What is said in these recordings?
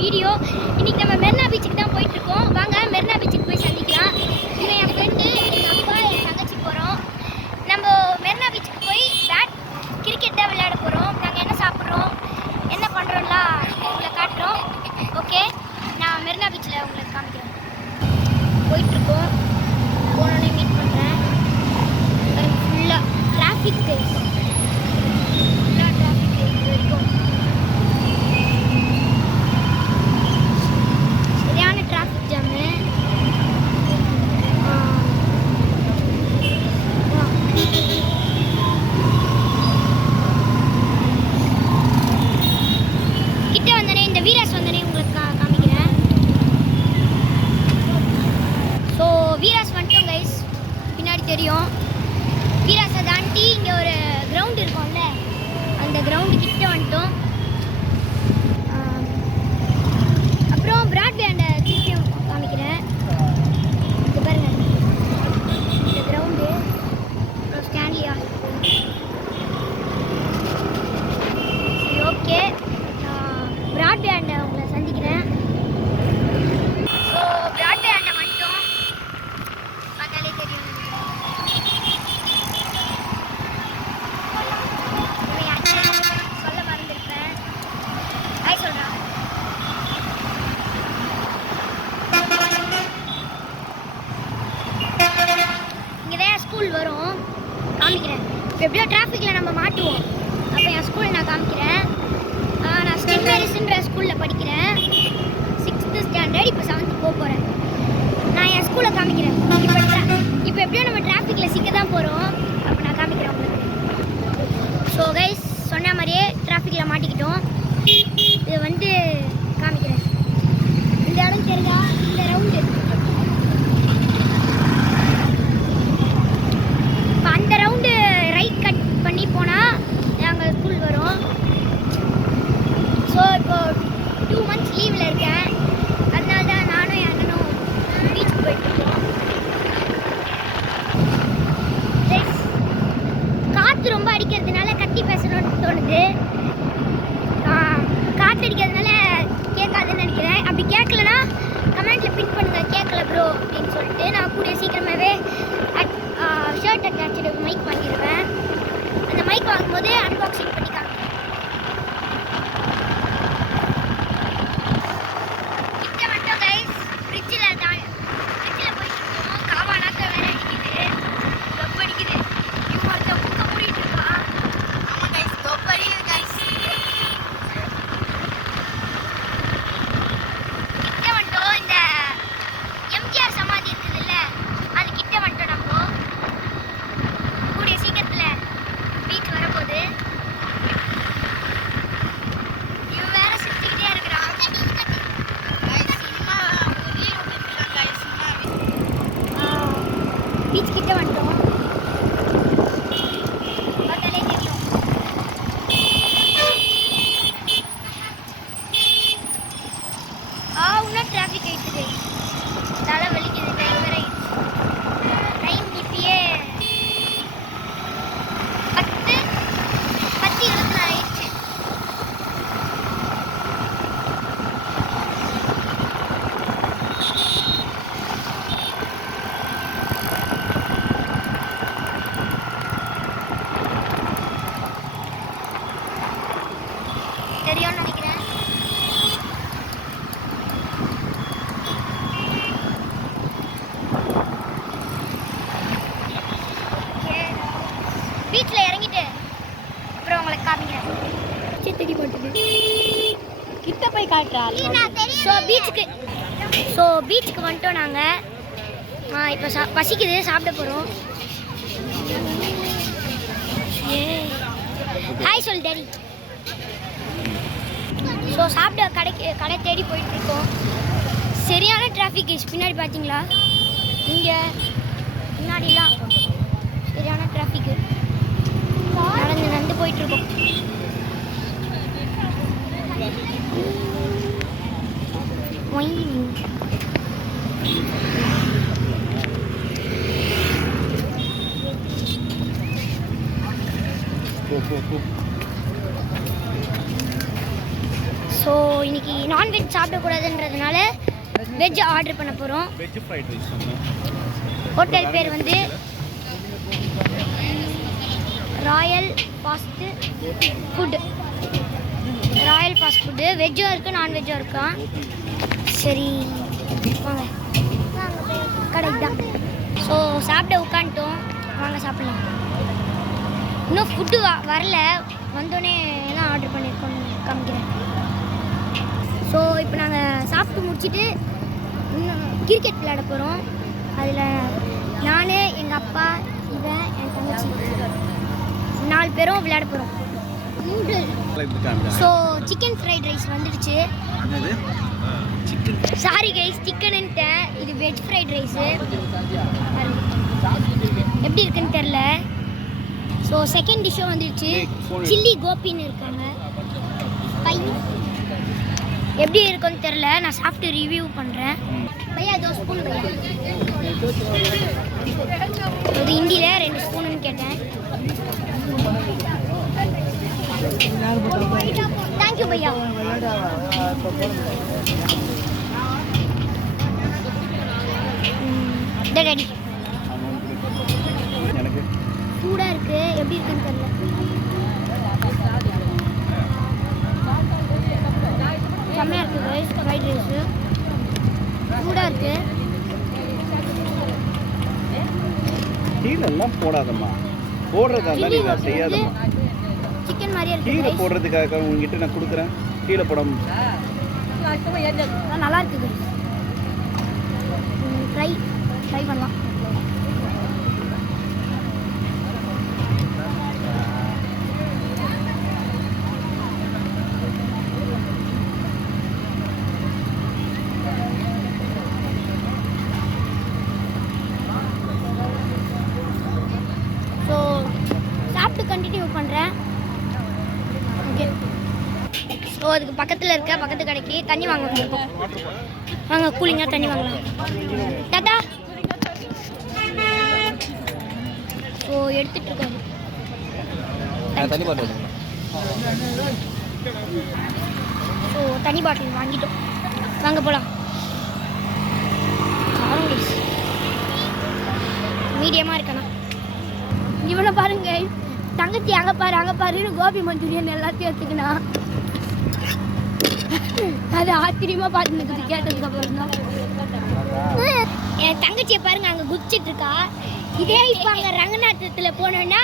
Video. இன்னைக்கு நம்ம மெரினா பீச்சுக்கு தான் போயிட்டு இருக்கோம். வாங்க மெரினா பீச்சுக்கு போய் சந்திக்கலாம். இவன் என் ஃப்ரெண்டு, எங்கள் அப்பா, என் தங்கச்சி போகிறோம். நம்ம மெரினா பீச்சுக்கு போய் கிரிக்கெட் தான் விளையாட போகிறோம். நாங்கள் என்ன சாப்பிட்றோம், என்ன பண்ணுறோம்லாம் உங்களை காட்டுறோம். ஓகே, நான் மெரினா பீச்சில் உங்களுக்கு காமிக்கிறேன். போயிட்டுருக்கோம். போனோடனே மீட் பண்ணுறேன். ஃபுல்லாக டிராஃபிக் இருக்கும். ஃபுல்லாக டிராஃபிக் இது வரைக்கும் சரியான டிராஃபிக் ஜாமு. கிட்ட வந்தனே இந்த வீராஸ் வந்தனே உங்களுக்கு காமிக்கிறேன். ஸோ வீராஸ் வந்துட்டோம் கைஸ், பின்னாடி தெரியும். வீராஸை தாண்டி இங்கே ஒரு கிரவுண்ட் இருக்கும்ல, அந்த கிரவுண்டு கிட்ட வந்துட்டோம். அப்புறம் பிராட்வே அந்த திருப்பியும் காமிக்கிறேன். இது பாருங்க, இந்த கிரவுண்டு ஸ்டான்லியா. சரி, ஓகே, பிராட்வே அண்டை உங்களை சந்திக்கிறேன். ஸோ பிராட்வே அண்டை வந்துட்டோம், பார்த்தாலே தெரியும். சொல்ல மறந்துருப்பேன், ஹாய் சொல்கிறேன். இங்கே தான் ஸ்கூல் வரும், காமிக்கிறேன். இப்போ எப்படியோ டிராஃபிக்கில் நம்ம மாட்டுவோம். அப்போ என் ஸ்கூல் நான் காமிக்கிறேன். நான் ஸ்டெம் மேரிஸ்ன்ற ஸ்கூலில் படிக்கிறேன். 6th ஸ்டாண்டர்ட், இப்போ 7th போக போகிறேன். நான் என் ஸ்கூலை காமிக்கிறேன். இப்போ எப்படியோ நம்ம டிராஃபிக்கில் சிக்க தான் போகிறோம். அப்போ நான் காமிக்கிறேன் உங்களுக்கு. ஸோ கைஸ், சொன்ன மாதிரியே டிராஃபிக்கில் மாட்டிக்கிட்டோம். இது வந்து காமிக்கிறேன். இந்த இடம் தெரியுதா, இந்த ரவுண்டு. இப்போ அந்த ரவுண்டு ரைட் கட் பண்ணி போனால் நாங்கள் ஸ்கூல் வரும். ஸோ இப்போ 2 months லீவில் இருக்கேன். அதனால தான் நானும் என் அண்ணனும் பீச்சுக்கு போயிட்டுருக்கோம். காற்று ரொம்ப அடிக்கிறதுனால கத்தி பேசணும்னு தோணுது. காற்று அடிக்கிறதுனால கேட்காதுன்னு நினைக்கிறேன். அப்படி கேட்கலன்னா கமெண்ட்டில் பின் பண்ணுங்கள், கேட்கல ப்ரோ அப்படின்னு சொல்லிட்டு. நான் கூடிய சீக்கிரமாகவே ஷர்ட் அட்டாச்சு மைக் வாங்கிடுவேன். அந்த மைக் வாங்கும்போது அன்பாக்சிங் பண்ணி காமிக்கிறேன். கிட்ட மட்டும் கைஸ், ஃப்ரிட்ஜில் போயிட்டு இருக்கோம். காவானாக்க வேற அடிக்குது, ரொம்ப அடிக்குது. இப்போ அந்த புக்கை மூடிட்டு இருக்கான். ஆமாம் கைஸ், ரொம்ப அடிக்குது கைஸ். கிட்ட வந்துட்டோம். இந்த எம்ஜிஆர் சமாதி இருக்குதுல்ல, அது கிட்ட வந்துட்டோம். நம்ம கூடிய சீக்கிரத்தில் பீச் வரப்போகுது. இவன் வேற சிரிச்சுக்கிட்டே இருக்கிறான். பீச் கிட்ட வந்துட்டோம், பார்த்தாலே தெரியும். இன்னும் டிராஃபிக் ஆயிடுச்சு, தலை வலிக்குது. டைம் வேற டைம் இப்பயே 10:24 ஆயிடுச்சு. தெரியும்னு நினைக்கிறேன். பீச்சில் இறங்கிட்டு அப்புறம் உங்களுக்கு காமிக்கிறேன். தெரிய மாட்டேங்குது, கிட்ட போய் காட்டுறா. ஸோ பீச்சுக்கு வந்துட்டோம் நாங்கள். இப்போ பசிக்குது, சாப்பிட போகிறோம். ஹாய் சொல் டேடி. ஸோ சாப்பிட கடை தேடி போயிட்டுருக்கோம். சரியான டிராஃபிக் பின்னாடி பார்த்தீங்களா, இங்கே முன்னாடிலாம் சரியான டிராஃபிக்கு. நடந்து போயிட்டுருக்கோம். ஸோ இன்னைக்கு நான்வெஜ் சாப்பிடக்கூடாதுன்றதுனால வெஜ் ஆர்டர் பண்ண போகிறோம். Veg fried rice. ஹோட்டல் பேர் வந்து royal fast food. Royal fast food வெஜ்ஜும் இருக்குது நான்வெஜ்ஜும் இருக்கா. சரி வாங்க கடைக்கு தான். ஸோ சாப்பிட உட்காந்துட்டோம், வாங்க சாப்பிடலாம். இன்னும் ஃபுட்டு வரல, வந்தோடனே தான் ஆர்டர் பண்ணியிருக்கோம் காமிக்கிறேன். ஸோ இப்போ நாங்கள் சாப்பிட்டு முடிச்சுட்டு கிரிக்கெட் விளையாட போகிறோம். அதில் நான், எங்கள் அப்பா, இவன், என் தங்கச்சி 4 பேரும் விளையாட போகிறோம். ஸோ சிக்கன் ஃப்ரைட் ரைஸ் வந்துடுச்சு. சாரி கைஸ், சிக்கனுன்ட்டேன். இது வெஜ் ஃப்ரைட் ரைஸு. எப்படி இருக்குன்னு தெரில. ஸோ செகண்ட் டிஷ்ஷும் வந்துடுச்சு. சில்லி கோபின்னு இருக்காங்க. எப்படி இருக்குன்னு தெரில, நான் சாப்பிட்டு ரிவ்யூ பண்ணுறேன். பையா 2 ஸ்பூன் பையா. இது ஹிந்தியில் 2 ஸ்பூனுன்னு கேட்டேன். தேங்க்யூ பையா. ரெடி. சூடாக இருக்குது, எப்படி இருக்குன்னு தெரியல. செம்மையாக இருக்குது ரைஸ், ஃப்ரைட் ரைஸு சூடாக இருக்குது. கீழெல்லாம் போடாதம்மா, போடுறதா நீ செய்யாதம்மா. சிக்கன் மாதிரியே இருக்குது. கீழே போடுறதுக்காக உங்ககிட்ட நான் கொடுக்குறேன், கீழே போடாம. நல்லா இருக்குது. ட்ரை பண்ணலாம். ஸோ சாப்பிட்டு கண்டினியூ பண்ணுறேன். ஓகே. ஸோ அதுக்கு பக்கத்தில் இருக்க பக்கத்து கடைக்கு தண்ணி வாங்க வந்திருக்கோம். வாங்க கூலிங்காக தண்ணி வாங்கலாம். டாடா. ஸோ எடுத்துகிட்டு இருக்கோம். ஸோ தண்ணி பாட்டில் வாங்கிட்டோம், வாங்க போகலாம். மீடியமாக இருக்கணும். இவனை பாருங்க, தங்கச்சி அங்கே பாருன்னு கோபி மஞ்சூரியன் எல்லாத்தையும் எடுத்துக்கினா. அது ஆச்சரியமாக பார்த்துன்னு கேட்டதுக்கு அப்புறம் தான். என் தங்கச்சியை பாருங்க, அங்கே குதிச்சிட்டு இருக்கா. இதே இப்போ அங்கே ரங்கநாதத்தில் போனோன்னா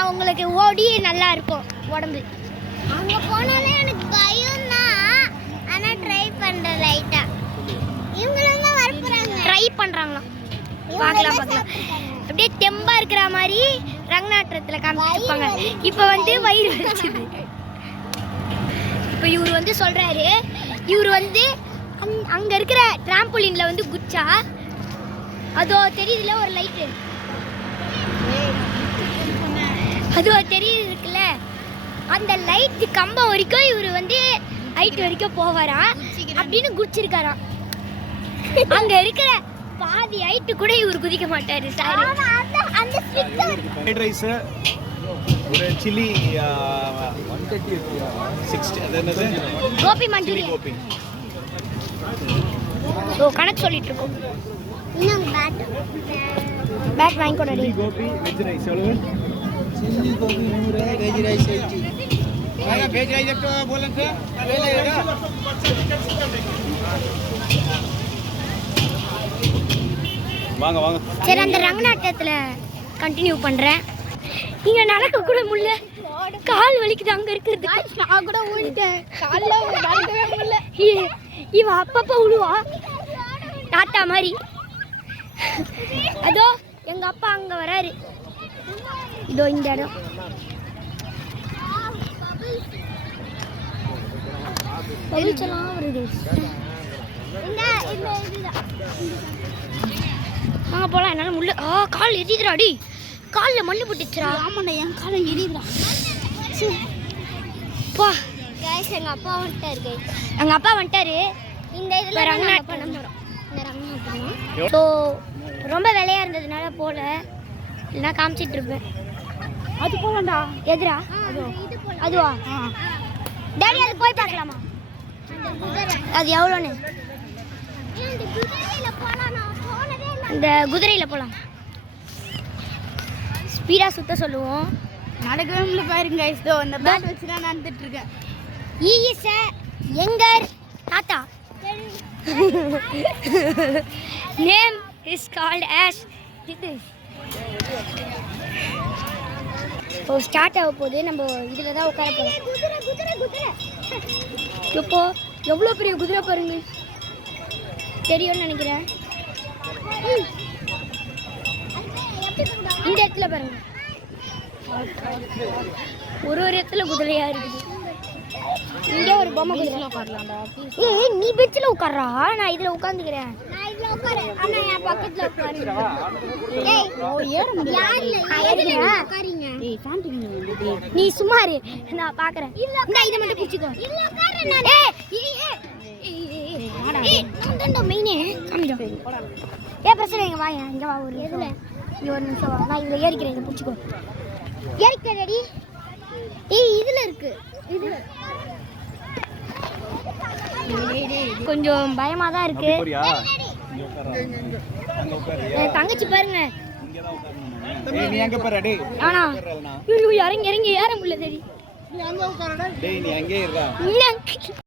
அவங்களுக்கு ஓடி நல்லா இருக்கும் உடம்பு. அங்கே போனாலே எனக்கு பயம் தான், ஆனால் ட்ரை பண்ணுறேன் லைட்டாக. இவங்களும் தான் வரப்போகிறாங்க, ட்ரை பண்ணுறாங்களாம். பார்க்கலாம் அப்படியே தெம்பாக இருக்கிற மாதிரி ரங்கநாதத்தில் காமிச்சிருப்பாங்க. இப்போ வந்து வயிறு வலிச்சுது. இப்போ இவர் வந்து சொல்கிறாரு, இவர் வந்து அங்கே இருக்கிற ட்ராம்போலினில் வந்து குச்சா, அதோ தெரியுதுல ஒரு லைட்டு, அதோ தெரியுது இருக்குல்ல, அந்த லைட்டு கம்பம் வரைக்கும் இவர் வந்து ஹைட் வரைக்கும் போவாராம். அப்படின்னு குதிச்சிருக்காராம். அங்கே இருக்கிற பாதி ஹைட்டு கூட இவர் குதிக்க மாட்டாரு. சார் அந்த ஃப்ரைட் ரைஸ் ஒரு சில்லி 160, அது என்னது, கோபி மஞ்சூரியன். கோபி. ஸோ கணக்கு சொல்லிட்டு இருக்கோம். இன்னும் பேட் வாங்கி கொடு. சில்லி கோபி வெஜ் ரைஸ் எவ்வளவு? चिल्ली गोभी 100 है, वेज राइस 80। आया वेज राइस एक तो बोलन थे ले लेगा। வாங்க வாங்க. சரி, அந்த ரங்கநாட்டத்தில் கண்டினியூ பண்ணுறேன். இங்கே நடக்க கூட முடியல, கால் வலிக்குது அங்கே இருக்கிறது. நான் கூட ஓடிட்டேன், காலில் நடக்கவே முடியல. இவன் அப்பப்போ விழுவா தாத்தா மாதிரி. அதோ எங்கள் அப்பா அங்கே வராரு. இதோ இந்த இடம். பவிச்சலாம் வருது. வாங்க போகலாம். என்னால் முள்ள கால் எரியுதுடாடி, காலில் மண்ணு போட்டுச்சுரா. ஆமாண்டா, என் காலை எரியுதுடா. பா கேஸ், எங்கள் அப்பா வந்துட்டாரு. எங்கள் அப்பா வந்துட்டாரு. இந்த இதில் ரங்கநாட் பண்ண போகிறோம். இந்த ரங்கநாட். ஸோ ரொம்ப வேலையாக இருந்ததுனால போல, இல்லைன்னா காமிச்சிட்டு இருப்பேன். அது போகலாம்டா. எதுரா? அதுவா? டேடி அது போய் பார்க்கலாமா? அது எவ்வளோன்னு இந்த குதிரையில் போகலாம். ஸ்பீடாக சுத்த சொல்லுவோம். நடக்கவே பாருங்க இதோ இந்த பேட் வச்சு தான் நடந்துட்டு இருக்கேன். ஈஸ எங்கர் தாத்தா நேம் இஸ் கால்ட் ஆஸ் இது. இப்போ ஸ்டார்ட் ஆக போகுது. நம்ம இதில் தான் உட்கார போகிறோம். இப்போ எவ்வளோ பெரிய குதிரை பாருங்க, தெரியும்னு நினைக்கிறேன். இந்த இடத்துல பாருங்க, ஒரு இடத்துல குதிரையா இருக்குது. இங்கே ஒரு பொம்மை குதிரை உட்காரலாம்டா. ஏய் நீ பெஞ்சில் உட்கார்றா, நான் இதில் உட்காந்துக்கிறேன். நான் இதில் உட்காரேன், ஆனால் என் பக்கத்தில் உட்காருங்க. ஏய் ஓ ஏற முடியல. நீ சும்மா இரு, நான் பார்க்குறேன். இந்த இதை மட்டும் பிடிச்சிக்கோ. மெயினே ஏன் பிரச்சனை? இங்கே வாங்க, இங்கே வா. ஒரு இதில் இங்கே ஒரு நிமிஷம் வா, நான் இதில் ஏறிக்கிறேன். இதை பிடிச்சிக்கோ. ஏறிக்கிறடி. ஏய் இதில் இருக்கு. இது கொஞ்சம் பயமாக தான் இருக்கு. என் தங்கச்சி பாருங்க. நீ எங்க போற டேய்? ஆனா இறங்கி இறங்கி ஏற முடியல. சரி டேய் நீ அங்கே இருடா.